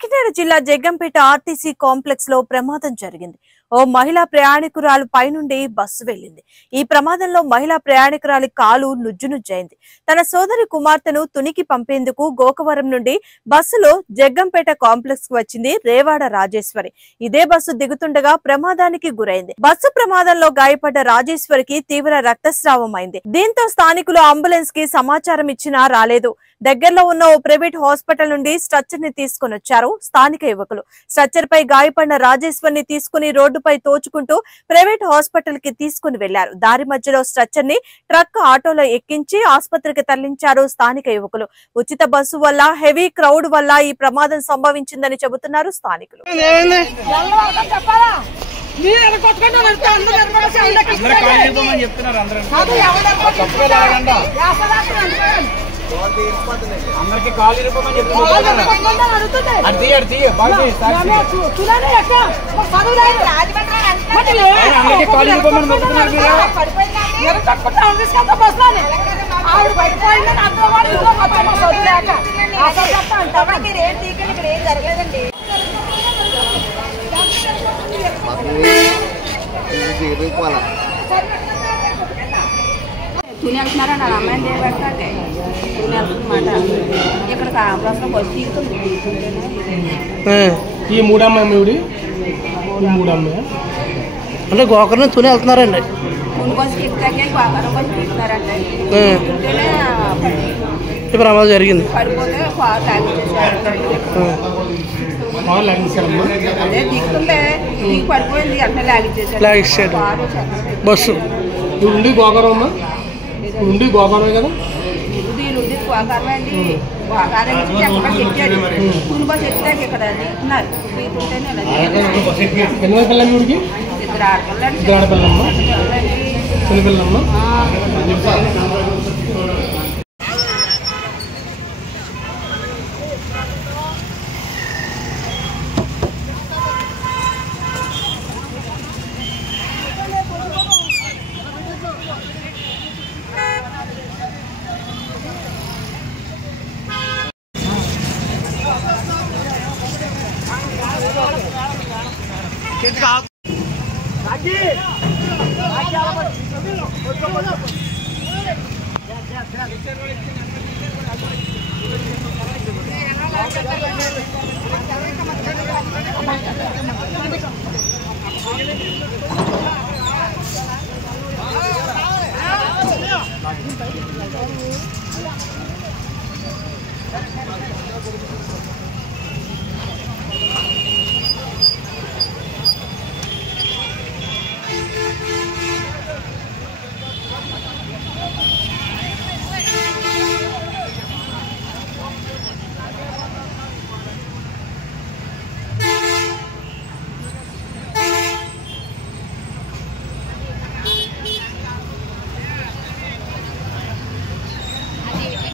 కాకినాడ జిల్లా Jaggampeta RTC complex లో ప్రమాదం జరిగింది. ఓ మహిళా ప్రయాణికురాలు పైనుండి బస్సు వెళ్లింది. ఈ ప్రమాదంలో మహిళా ప్రయాణికురాలి కాలు నుజ్జునుజ్జైంది. తన సోదరి కుమార్తెను తునికి పంపేందుకు గోకవరం నుండి బస్సులో జగ్గంపేట కాంప్లెక్స్ కు వచ్చింది రేవాడ రాజేశ్వరి. ఇదే బస్సు దిగుతుండగా ప్రమాదానికి గురైంది. బస్సు ప్రమాదంలో గాయపడ్డ రాజేశ్వరికి తీవ్ర రక్తస్రావం అయింది. దీంతో స్థానికులు అంబులెన్స్ కి సమాచారం ఇచ్చినా రాలేదు. దగ్గరలో ఉన్న ఓ ప్రైవేట్ హాస్పిటల్ నుండి స్ట్రక్చర్ ని తీసుకుని వచ్చారు స్థానిక యువకులు. స్ట్రక్చర్ పై గాయపడిన రాజేశ్వరిని తీసుకుని రోడ్డుపై తోచుకుంటూ ప్రైవేట్ హాస్పిటల్ కి తీసుకుని వెళ్లారు. దారి మధ్యలో స్ట్రక్చర్ ని ట్రక్ ఆటోలో ఎక్కించి ఆసుపత్రికి తరలించారు స్థానిక యువకులు. ఉచిత బస్సు వల్ల హెవీ క్రౌడ్ వల్ల ఈ ప్రమాదం సంభవించిందని చెబుతున్నారు స్థానికులు. అందరికి కాలు ఇరుపమని చెప్తున్నారు. తుని వెళ్తున్నారండి వాళ్ళ అమ్మాయిని దేవెడతాంటే తుని వెళ్తుందన్నమాట. ఇక్కడ కాంప్లెక్స్లో బస్సు తీసుకుంది. ఈ మూడమ్మాయి మూడమ్మాయి అంటే గోకర్ణ తుని వెళ్తున్నారండి. తుని బస్సుకి ఎక్కితే గోకర్ణ బస్సు పెడుతున్నారంటే ప్రమాదం జరిగింది. పడిపోతే అదే దిగుతుంటే దిగి పడిపోయింది. అంటే లాగిచ్చాడు బస్సు. నుండి గోకరం నుండి గోకరమే కదా. నుండి గోకరమే అండి. గోకరం నుంచి ఎక్కడ ఎక్కాడు. తుని బస్సు ఎక్కితే ఇక్కడ దిగుతున్నారు. ఎన్ని పిల్లలు ఊరికి? ఇద్దరు ఆడపిల్లండి. ఇద్దరు ఆడపిల్లమ్మ చిన్నపిల్లమ్మ.